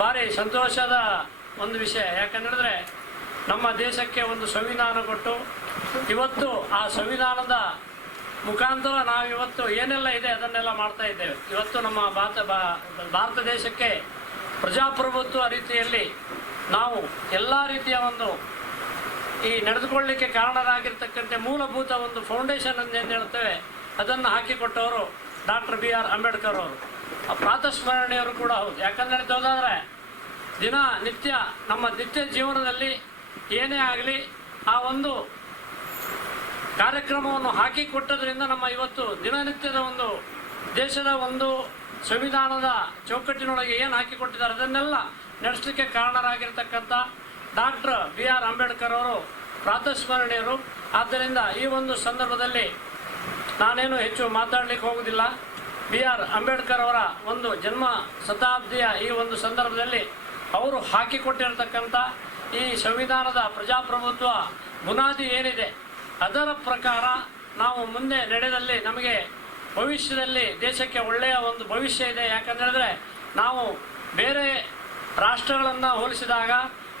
ಭಾರಿ ಸಂತೋಷದ ಒಂದು ವಿಷಯ. ಯಾಕಂದ್ರೆ ನಮ್ಮ ದೇಶಕ್ಕೆ ಒಂದು ಸಂವಿಧಾನ ಕೊಟ್ಟು, ಇವತ್ತು ಆ ಸಂವಿಧಾನದ ಮುಖಾಂತರ ನಾವು ಇವತ್ತು ಏನೆಲ್ಲ ಇದೆ ಅದನ್ನೆಲ್ಲ ಮಾಡ್ತಾ ಇದ್ದೇವೆ. ಇವತ್ತು ನಮ್ಮ ಭಾರತ ಭಾರತ ದೇಶಕ್ಕೆ ಪ್ರಜಾಪ್ರಭುತ್ವ ರೀತಿಯಲ್ಲಿ ನಾವು ಎಲ್ಲ ರೀತಿಯ ಒಂದು ಈ ನಡೆದುಕೊಳ್ಳಲಿಕ್ಕೆ ಕಾರಣರಾಗಿರ್ತಕ್ಕಂಥ ಮೂಲಭೂತ ಒಂದು ಫೌಂಡೇಶನ್ ಅಂತ ಏನು ಹೇಳ್ತೇವೆ, ಅದನ್ನು ಹಾಕಿಕೊಟ್ಟವರು ಡಾಕ್ಟರ್ ಬಿ ಆರ್ ಅಂಬೇಡ್ಕರ್ ಅವರು. ಆ ಪ್ರಾತಸ್ಮರಣೆಯವರು ಕೂಡ ಹೌದು. ಯಾಕಂದ್ರೆ ಹೋದಾದ್ರೆ ದಿನ ನಿತ್ಯ ನಮ್ಮ ನಿತ್ಯ ಜೀವನದಲ್ಲಿ ಏನೇ ಆಗಲಿ ಆ ಒಂದು ಕಾರ್ಯಕ್ರಮವನ್ನು ಹಾಕಿಕೊಟ್ಟದ್ರಿಂದ ನಮ್ಮ ಇವತ್ತು ದಿನನಿತ್ಯದ ಒಂದು ದೇಶದ ಒಂದು ಸಂವಿಧಾನದ ಚೌಕಟ್ಟಿನೊಳಗೆ ಏನು ಹಾಕಿಕೊಟ್ಟಿದ್ದಾರೆ ಅದನ್ನೆಲ್ಲ ನಡೆಸಲಿಕ್ಕೆ ಕಾರಣರಾಗಿರ್ತಕ್ಕಂಥ ಡಾಕ್ಟರ್ ಬಿ ಆರ್ ಅಂಬೇಡ್ಕರ್ ಅವರು ಪ್ರಾತಸ್ಮರಣೀಯರು. ಆದ್ದರಿಂದ ಈ ಒಂದು ಸಂದರ್ಭದಲ್ಲಿ ನಾನೇನು ಹೆಚ್ಚು ಮಾತಾಡಲಿಕ್ಕೆ ಹೋಗುವುದಿಲ್ಲ ಬಿ ಆರ್ ಅಂಬೇಡ್ಕರ್ ಅವರ ಒಂದು ಜನ್ಮ ಶತಾಬ್ದಿಯ ಈ ಒಂದು ಸಂದರ್ಭದಲ್ಲಿ ಅವರು ಹಾಕಿಕೊಟ್ಟಿರತಕ್ಕಂಥ ಈ ಸಂವಿಧಾನದ ಪ್ರಜಾಪ್ರಭುತ್ವ ಬುನಾದಿ ಏನಿದೆ, ಅದರ ಪ್ರಕಾರ ನಾವು ಮುಂದೆ ನಡೆದಲ್ಲಿ ನಮಗೆ ಭವಿಷ್ಯದಲ್ಲಿ ದೇಶಕ್ಕೆ ಒಳ್ಳೆಯ ಒಂದು ಭವಿಷ್ಯ ಇದೆ. ಯಾಕಂತೇಳಿದ್ರೆ ನಾವು ಬೇರೆ ರಾಷ್ಟ್ರಗಳನ್ನು ಹೋಲಿಸಿದಾಗ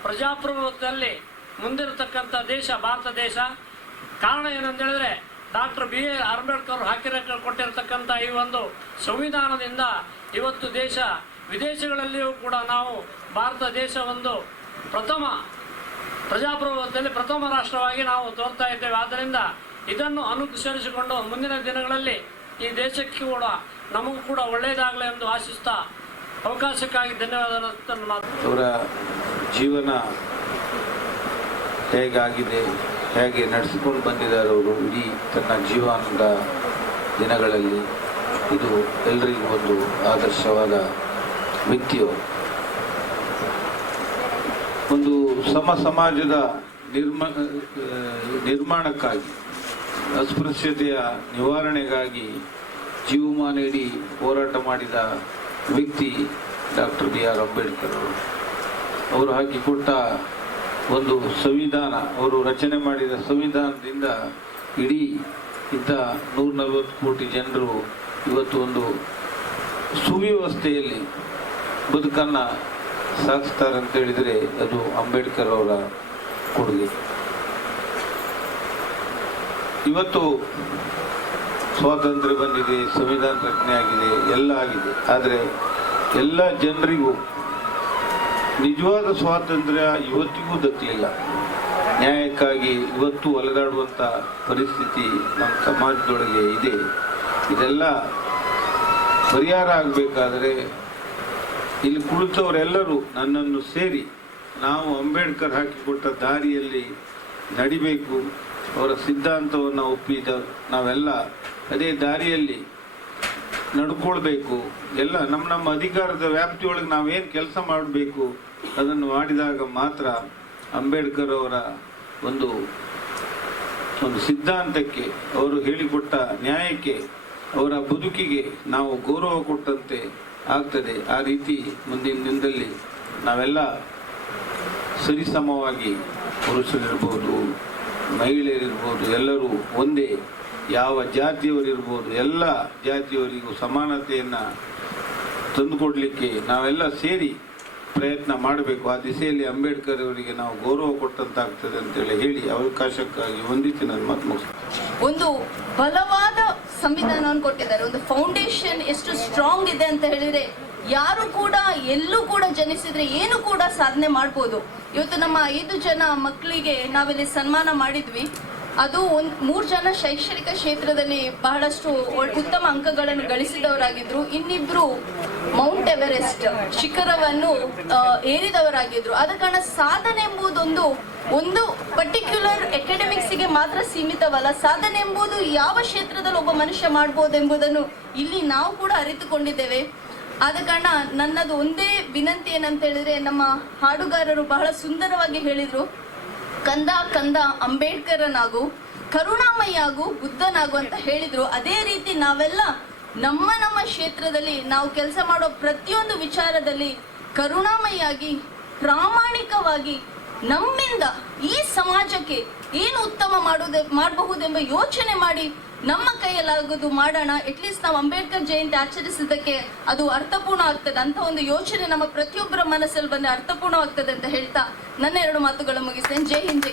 ಪ್ರಜಾಪ್ರಭುತ್ವದಲ್ಲಿ ಮುಂದಿರತಕ್ಕಂಥ ದೇಶ ಭಾರತ ದೇಶ. ಕಾರಣ ಏನಂತ ಹೇಳಿದ್ರೆ ಡಾಕ್ಟರ್ ಬಿ ಎ ಅಂಬೇಡ್ಕರ್ ಹಾಕಿರ ಕೊಟ್ಟಿರತಕ್ಕಂಥ ಈ ಒಂದು ಸಂವಿಧಾನದಿಂದ ಇವತ್ತು ದೇಶ ವಿದೇಶಗಳಲ್ಲಿಯೂ ಕೂಡ ನಾವು ಭಾರತ ದೇಶ ಒಂದು ಪ್ರಥಮ ಪ್ರಜಾಪ್ರಭುತ್ವದಲ್ಲಿ ಪ್ರಥಮ ರಾಷ್ಟ್ರವಾಗಿ ನಾವು ತೋರ್ತಾ ಇದ್ದೇವೆ. ಆದ್ದರಿಂದ ಇದನ್ನು ಅನುಸರಿಸಿಕೊಂಡು ಮುಂದಿನ ದಿನಗಳಲ್ಲಿ ಈ ದೇಶಕ್ಕೆ ಕೂಡ ನಮಗೂ ಕೂಡ ಒಳ್ಳೆಯದಾಗಲಿ ಎಂದು ಆಶಿಸ್ತಾ ಅವಕಾಶಕ್ಕಾಗಿ ಧನ್ಯವಾದ ಅವರ ಜೀವನ ಹೇಗಾಗಿದೆ? ಹೇಗೆ ನಡೆಸಿಕೊಂಡು ಬಂದಿದ್ದಾರೆ ಅವರು ಇಡೀ ತನ್ನ ಜೀವನದ ದಿನಗಳಲ್ಲಿ, ಇದು ಎಲ್ರಿಗೂ ಒಂದು ಆದರ್ಶವಾದ ವ್ಯಕ್ತಿಯು ಒಂದು ಸಮ ಸಮಾಜದ ನಿರ್ಮ, ನಿರ್ಮಾಣಕ್ಕಾಗಿ, ಅಸ್ಪೃಶ್ಯತೆಯ ನಿವಾರಣೆಗಾಗಿ ಜೀವಮಾನ ಇಡೀ ಹೋರಾಟ ಮಾಡಿದ ವ್ಯಕ್ತಿ ಡಾಕ್ಟರ್ ಬಿ ಆರ್ ಅಂಬೇಡ್ಕರ್ ಅವರು. ಅವರು ಹಾಕಿಕೊಟ್ಟ ಒಂದು ಸಂವಿಧಾನ, ಅವರು ರಚನೆ ಮಾಡಿದ ಸಂವಿಧಾನದಿಂದ ಇಡೀ ಇಂಥ ನೂರ ನಲವತ್ತು ಕೋಟಿ ಜನರು ಇವತ್ತು ಒಂದು ಸುವ್ಯವಸ್ಥೆಯಲ್ಲಿ ಬದುಕನ್ನು ಸಾಗಿಸ್ತಾರೆ ಅಂತ ಹೇಳಿದರೆ ಅದು ಅಂಬೇಡ್ಕರ್ ಅವರ ಕೊಡುಗೆ. ಇವತ್ತು ಸ್ವಾತಂತ್ರ್ಯ ಬಂದಿದೆ, ಸಂವಿಧಾನ ರಚನೆ ಆಗಿದೆ, ಎಲ್ಲ ಆಗಿದೆ. ಆದರೆ ಎಲ್ಲ ಜನರಿಗೂ ನಿಜವಾದ ಸ್ವಾತಂತ್ರ್ಯ ಇವತ್ತಿಗೂ ದಕ್ಕಲಿಲ್ಲ ನ್ಯಾಯಕ್ಕಾಗಿ ಇವತ್ತು ಒಲೆದಾಡುವಂಥ ಪರಿಸ್ಥಿತಿ ನಮ್ಮ ಸಮಾಜದೊಳಗೆ ಇದೆ. ಇದೆಲ್ಲ ಪರಿಹಾರ ಆಗಬೇಕಾದರೆ ಇಲ್ಲಿ ಕುಳಿತವರೆಲ್ಲರೂ ನನ್ನನ್ನು ಸೇರಿ ನಾವು ಅಂಬೇಡ್ಕರ್ ಹಾಕಿಕೊಟ್ಟ ದಾರಿಯಲ್ಲಿ ನಡಿಬೇಕು. ಅವರ ಸಿದ್ಧಾಂತವನ್ನು ಒಪ್ಪಿದ ನಾವೆಲ್ಲ ಅದೇ ದಾರಿಯಲ್ಲಿ ನಡ್ಕೊಳ್ಬೇಕು. ಎಲ್ಲ ನಮ್ಮ ನಮ್ಮ ಅಧಿಕಾರದ ವ್ಯಾಪ್ತಿಯೊಳಗೆ ನಾವೇನು ಕೆಲಸ ಮಾಡಬೇಕು ಅದನ್ನು ಮಾಡಿದಾಗ ಮಾತ್ರ ಅಂಬೇಡ್ಕರ್ ಅವರ ಒಂದು ಒಂದು ಸಿದ್ಧಾಂತಕ್ಕೆ, ಅವರು ಹೇಳಿಕೊಟ್ಟ ನ್ಯಾಯಕ್ಕೆ, ಅವರ ಬದುಕಿಗೆ ನಾವು ಗೌರವ ಕೊಟ್ಟಂತೆ ಆಗ್ತದೆ. ಆ ರೀತಿ ಮುಂದಿನ ದಿನದಲ್ಲಿ ನಾವೆಲ್ಲ ಸರಿಸಮವಾಗಿ ಪುರುಷರಿರ್ಬೋದು ಮಹಿಳೆಯರಿರ್ಬೋದು, ಎಲ್ಲರೂ ಒಂದೇ ಯಾವ ಜಾತಿಯವರಿರ್ಬೋದು, ಎಲ್ಲ ಜಾತಿಯವರಿಗೂ ಸಮಾನತೆಯನ್ನು ತಂದುಕೊಡಲಿಕ್ಕೆ ನಾವೆಲ್ಲ ಸೇರಿ ಪ್ರಯತ್ನ ಮಾಡಬೇಕು. ಆ ದಿಸೆಯಲ್ಲಿ ಅಂಬೇಡ್ಕರ್ ಅವರಿಗೆ ನಾವು ಗೌರವ ಕೊಟ್ಟಂತಾಗ್ತದೆ ಅಂತೇಳಿ ಹೇಳಿ ಅವಕಾಶಕ್ಕಾಗಿ ಹೊಂದಿತ್ತು ನನ್ನ ಮಾತು ಒಂದು ಬಲವಾದ ಸಂವಿಧಾನವನ್ನು ಕೊಟ್ಟಿದ್ದಾರೆ. ಒಂದು ಫೌಂಡೇಶನ್ ಎಷ್ಟು ಸ್ಟ್ರಾಂಗ್ ಇದೆ ಅಂತ ಹೇಳಿದ್ರೆ ಯಾರು ಕೂಡ, ಎಲ್ಲೂ ಕೂಡ ಜನಿಸಿದ್ರೆ ಏನು ಕೂಡ ಸಾಧನೆ ಮಾಡ್ಬೋದು. ಇವತ್ತು ನಮ್ಮ ಐದು ಜನ ಮಕ್ಕಳಿಗೆ ನಾವಿಲ್ಲಿ ಸನ್ಮಾನ ಮಾಡಿದ್ವಿ. ಅದು ಒಂದ್ ಮೂರು ಜನ ಶೈಕ್ಷಣಿಕ ಕ್ಷೇತ್ರದಲ್ಲಿ ಬಹಳಷ್ಟು ಉತ್ತಮ ಅಂಕಗಳನ್ನು ಗಳಿಸಿದವರಾಗಿದ್ರು. ಇನ್ನಿಬ್ರು ಮೌಂಟ್ ಎವರೆಸ್ಟ್ ಶಿಖರವನ್ನು ಏರಿದವರಾಗಿದ್ರು. ಆದ ಕಾರಣ ಸಾಧನೆ ಎಂಬುದೊಂದು ಒಂದು ಪರ್ಟಿಕ್ಯುಲರ್ಗೆ ಮಾತ್ರ ಸೀಮಿತವಲ್ಲ. ಸಾಧನೆ ಎಂಬುದು ಯಾವ ಕ್ಷೇತ್ರದಲ್ಲಿ ಒಬ್ಬ ಮನುಷ್ಯ ಮಾಡ್ಬೋದೆಂಬುದನ್ನು ಇಲ್ಲಿ ನಾವು ಕೂಡ ಅರಿತುಕೊಂಡಿದ್ದೇವೆ. ಆದ ಕಾರಣ ನನ್ನದು ಒಂದೇ ವಿನಂತಿ ಏನಂತ ಹೇಳಿದ್ರೆ, ನಮ್ಮ ಹಾಡುಗಾರರು ಬಹಳ ಸುಂದರವಾಗಿ ಹೇಳಿದ್ರು. ಕಂದ ಕಂದ ಅಂಬೇಡ್ಕರನಾಗು, ಕರುಣಾಮಯ್ಯಾಗು, ಬುದ್ಧನಾಗು ಅಂತ ಹೇಳಿದ್ರು. ಅದೇ ರೀತಿ ನಾವೆಲ್ಲ ನಮ್ಮ ನಮ್ಮ ಕ್ಷೇತ್ರದಲ್ಲಿ ನಾವು ಕೆಲಸ ಮಾಡೋ ಪ್ರತಿಯೊಂದು ವಿಚಾರದಲ್ಲಿ ಕರುಣಾಮಯ್ಯಾಗಿ, ಪ್ರಾಮಾಣಿಕವಾಗಿ ನಮ್ಮಿಂದ ಈ ಸಮಾಜಕ್ಕೆ ಏನು ಉತ್ತಮ ಮಾಡುವುದೇ ಮಾಡಬಹುದೆಂಬ ಯೋಚನೆ ಮಾಡಿ ನಮ್ಮ ಕೈಯಲ್ಲಾಗೋದು ಮಾಡೋಣ. ಅಟ್ಲೀಸ್ಟ್ ನಾವು ಅಂಬೇಡ್ಕರ್ ಜಯಂತಿ ಆಚರಿಸಿದ್ದಕ್ಕೆ ಅದು ಅರ್ಥಪೂರ್ಣ ಆಗ್ತದೆ ಅಂತ ಒಂದು ಯೋಚನೆ ನಮ್ಮ ಪ್ರತಿಯೊಬ್ಬರ ಮನಸ್ಸಲ್ಲಿ ಬಂದರೆ ಅರ್ಥಪೂರ್ಣವಾಗ್ತದೆ ಅಂತ ಹೇಳ್ತಾ ನನ್ನ ಎರಡು ಮಾತುಗಳು ಮುಗಿಸ್ತೇನೆ. ಜೈ ಹಿಂದ್, ಜೈ